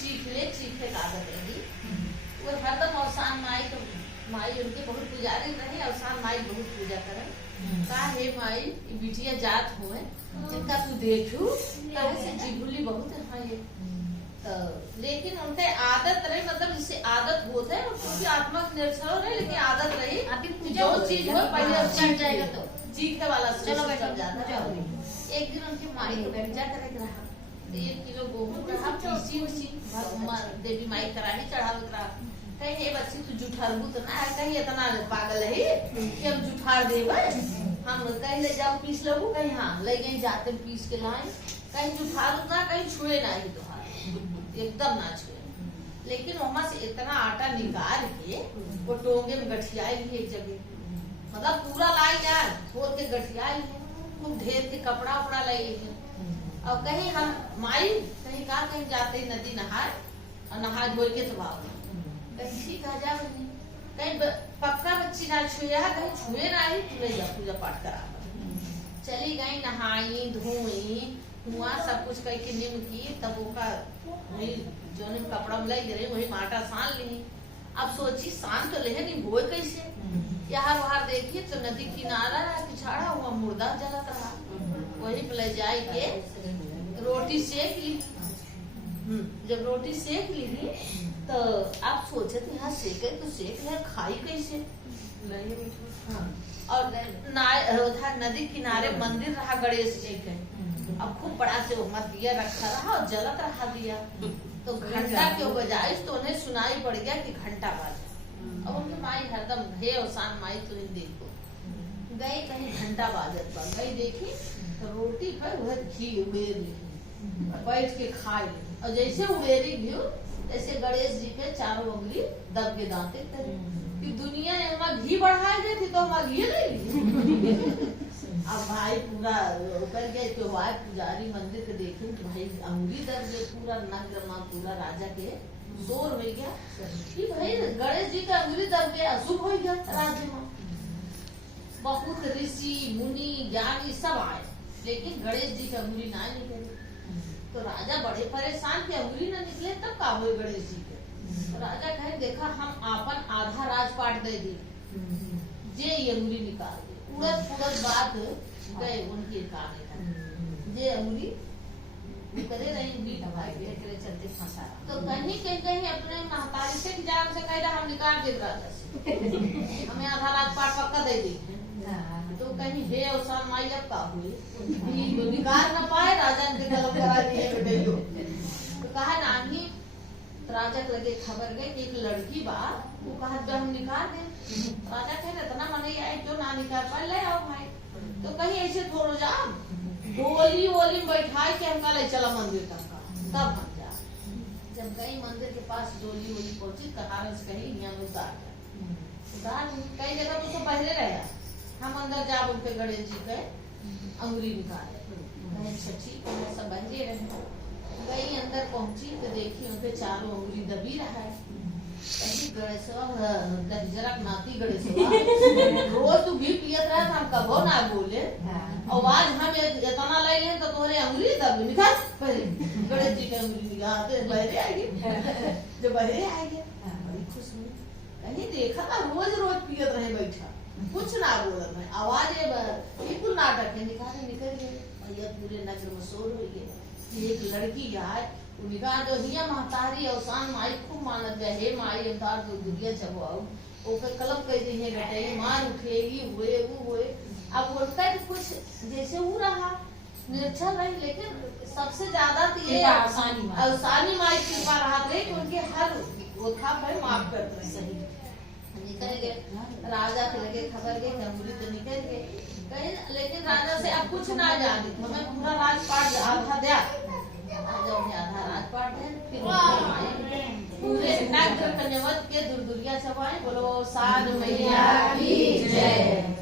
चीखे का आदत रही। वो हरदम अवसान माई तो माई उनके बहुत पुजारी रहे, अवसान माई बहुत पूजा करे। का हे माई बिटिया जात हुए जिनका तू देखू कहे से जीभुली बहुत है ये तो, लेकिन उनके आदत रही, मतलब इससे आदत होता है क्योंकि आत्मा निर्भर रहे, लेकिन आदत रही जो चीज हो पहले चढ़ जाएगा तो चीखे वाला चलो चल जाता। एक दिन उनकी माई तो बैठ जा करे रहा 1 किलो गेहूं रहा पीसी उसी देवी माई कराही चढ़ावत रहा। कहीं हे बच्ची तू जुठारबू तो ना है, कहीं इतना पागल है कि हम जुठार देवे, हम कहीं ले जाओ पीस लगू, कहीं हाँ ले गई जाते पीस के लाए, कहीं जुठार ना कहीं छुए ना ही तुहार एकदम ना छुए। लेकिन वहां से इतना आटा निकाल के वो टोंगे में गठियाई ली एक जगह, मतलब पूरा लाई यार खोल के गठियाई है, खूब ढेर के कपड़ा उपड़ा लाई है। और कहीं हम माई कहीं कहीं जाते नदी नहाए और नहा धो के तो भाव कहीं कहा जा कहीं पक्का बच्ची ना छुए, कहीं छुए ना ही ले जा पूजा पाठ करा। चली गई नहाई धोई हुआ सब कुछ कह के निम की, तब वो वही जो निम कपड़ा में लग रहे वही माटा सान ली। अब सोची सान तो ले नहीं बोए कैसे, यहाँ वहां देखिए तो नदी किनारा पिछाड़ा हुआ मुर्दा जलत रहा, वही पे ले जाए के रोटी सेक ली। जब रोटी सेक ली तो आप सोचे थे यहाँ सेके तो सेक ले खाई कैसे। हाँ। और नदी किनारे मंदिर रहा गणेश जी के, अब खूब बड़ा से वहाँ दिया रखा रहा और जलत रहा दिया, तो घंटा के बजाय तो उन्हें सुनाई पड़ गया कि घंटा बाजा। अब उनकी माई हरदम हे अवसान माई तो देखो गई कहीं घंटा बाजत बा, गई देखी तो रोटी पर वह घी उबेर बैठ के खाई, और जैसे उबेरी घी ऐसे गणेश जी के चारों उंगली दब के दांते करे कि दुनिया में घी बढ़ाई गई थी तो हम घी ले ली। अब भाई पूरा कर गए तो भाई पुजारी मंदिर के देखे कि भाई अंगुली दब गए, पूरा नगर में पूरा राजा के शोर हो गया कि भाई गणेश जी का अंगुली दब गया, अशुभ हो गया राज्य में। बहुत ऋषि मुनि ज्ञानी सब आए, लेकिन गणेश जी का अंगुली ना निकले। तो राजा बड़े परेशान के अंगुली न निकले तब का हुए गणेश जी के। तो राजा कहे देखा हम आपन आधा राजपाट दे दी जे ये अंगुली निकाल दे। उड़द फुड़द बात गए उनके काने जे अंगुली करे रही चलते फंसा। तो कहीं अपने महतारी से जान से कह हम निकाल दे राजा से हमें आधा राजपाट पक्का दे दी। तो कहीं हे अवसान माई अब का हुई निकाल न पाए, राजा ने गलत करा दिए बेटियों। तो कहा नानी राजा के लगे खबर गई कि एक लड़की बा, वो कहा जो हम निकाल दे। राजा कहे इतना मन आए जो ना निकाल पाए ले आओ भाई। तो कहीं ऐसे थोड़ा जा डोली वोली बैठाई के हमका ले चला मंदिर तक का, तब हम जा। जब गई मंदिर के पास डोली वोली पहुंची कहार से कहीं यहाँ उतार कई जगह तो सब पहले रहा, हम अंदर जा उनके गणेश जी के अंगुली निकाले छठी सब बहरे रहे। गई अंदर पहुंची तो देखी उनके चारों अंगुली दबी रहा है। गणेशवा जरा नाती गणेशवा रोज तू भी पियत रहा हम कबो ना बोले, और आज हम इतना ले लें तो तुम्हारे अंगुली दब निकाल पहले गणेश जी के अंगुली निकालते बहरे आएगी। जो बहरे आएंगे बड़ी खुश हुई, कहीं देखा था रोज रोज पियत रहे बैठा कुछ ना बोलत है, आवाज बिल्कुल नाटक है निकल गए भैया पूरे नगर में शोर हो गया। एक लड़की आए निकाल जो हिया महतारी अवसान माई खूब मानत गया हे माई अवतार तो दुनिया चबाओ ओके कलम कह दी है बेटे मार उठेगी हुए वो हुए। अब उनका कुछ जैसे वो रहा निर्छल रही, लेकिन सबसे ज्यादा तो ये अवसानी माई कृपा रहा थे कि उनके हर वो था भाई माफ करते सही निकल गए। राजा के लगे खबर गई अंगुली तो निकल गए कहीं, लेकिन राजा से अब कुछ ना जाने हमें पूरा राजपाट आधा दिया। राजा उन्हें आधा राजपाट है, फिर पूरे नगर कन्यावत के दुर्दुरिया सब आए बोलो साधु मैया की जय।